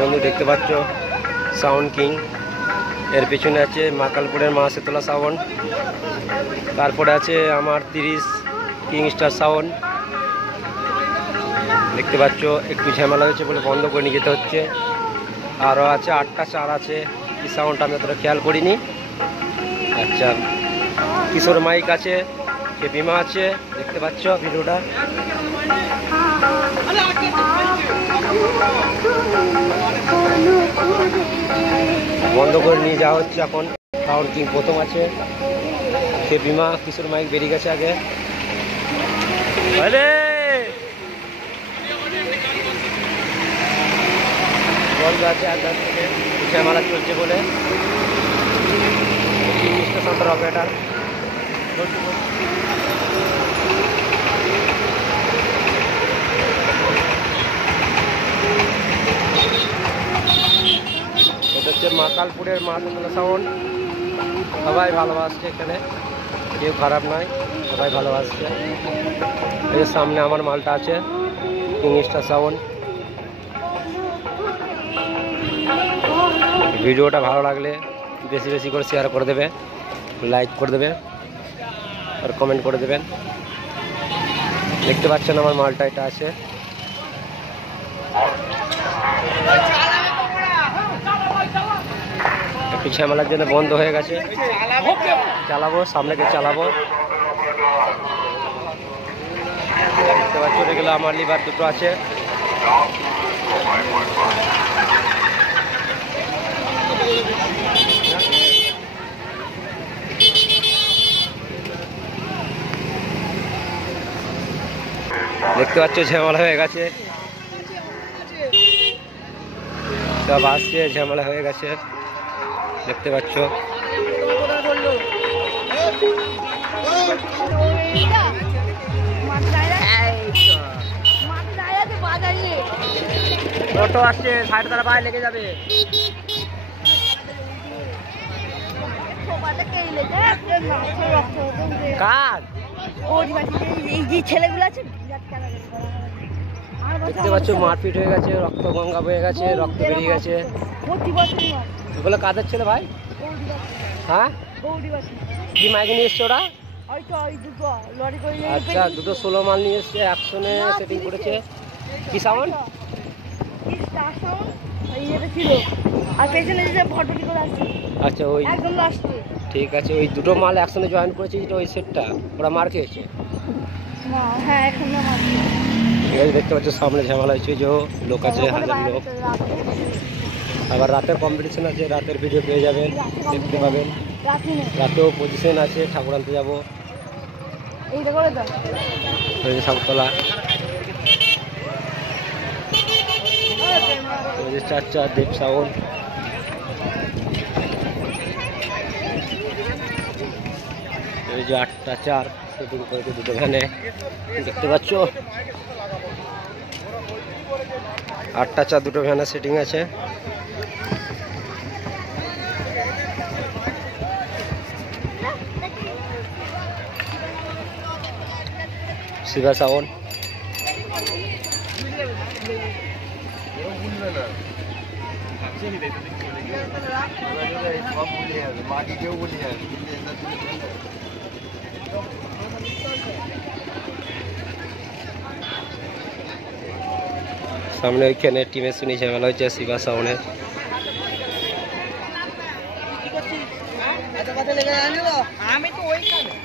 বন্ধু দেখতে পাচ্ছ সাউন্ড কিং, এর পেছনে আছে মাকালপুরের মা শীতলা সাউন্ড, তারপরে আছে আমার 30 কিং স্টার সাউন্ড। দেখতে পাচ্ছ একটু ঝামেলা হয়েছে বলে বন্ধ করে নিয়ে যেতে হচ্ছে। আরও আছে 8টা 4 আছে, কি সাউন্ড আমি অতটা খেয়াল করিনি। আচ্ছা, কিশোর মাইক আছে, কে বিমা আছে, দেখতে পাচ্ছ ভিডিওটা। বন্ধ করে নিয়ে যাওয়া হচ্ছে এখন। সাউন্ড কিং প্রথম আছে, কে বিমা, কিশোর মাইক বেরিয়ে গেছে আগে। বন্ধ আছে একবার থেকে, ঝামেলা চলছে বলে। স্টেশনটার অপারেটার এটা হচ্ছে মাকালপুরের মা শীতলা সাউন্ড। সবাই ভালোবাসছে এখানে, কেউ খারাপ নয়, সবাই ভালোবাসছে। এর সামনে আমার মালটা আছে কিং স্টার সাউন্ড। ভিডিওটা ভালো লাগলে বেশি বেশি করে শেয়ার করে দেবে, লাইক করে দেবে আর কমেন্ট করে দেবেন। দেখতে পাচ্ছেন আমার মালটা এটা আছে। একটু ঝামেলার জন্য বন্ধ হয়ে গেছে, চালাবো, সামনে গিয়ে চালাবো। দেখতে পাচ্ছ এগুলো আমার লিভার দুটো আছে। দেখতে পাচ্ছ ঝামেলা হয়ে গেছে, সব আসছে, ঝামেলা হয়ে গেছে। দেখতে পাচ্ছ অটো আসছে, সাইড দ্বারা বাইরে লেগে যাবে। কার ছেলেগুলো আছে দেখতে পাচ্ছ মারপিট হয়ে গেছে, রক্ত গঙ্গা বয়ে গেছে, রক্ত বেরিয়ে গেছে। এগুলো কাদের ছেলে ভাই? হ্যাঁ, কি মাইকে নিয়ে এসছে ওরা? আচ্ছা, দুটো 16 মাল নিয়ে এসছে, অ্যাকশনে সেটিং করেছে। কি সাউন্ড? আচ্ছা, ওই ঠিক আছে, ওই দুটো মাল অ্যাকশনে জয়েন করেছে, যেটা ওই সেটটা ওরা মার খেয়েছে। ঠিক আছে, দেখতে পাচ্ছ সামনে ঝামেলা হয়েছে, যে লোক আছে, হাজার লোক। আবার রাতের কম্পিটিশন আছে, রাতের ভিডিও পেয়ে যাবেন, দেখতে পাবেন। রাতেও পজিশন আছে, ঠাকুর আনতে যাবো সাগরতলা। 4 দেব সাউন্ড। এই যে 8টা 4 সেটিং করেছে দুটো ভ্যানে, দেখতে পাচ্ছ 8টা 4 দুটো ভ্যানে সেটিং আছে। শিবা সাউন্ড। সামনে ওইখানে টিমের শুনি ঝামেলা হয়েছে শিবা সাউন্ডের।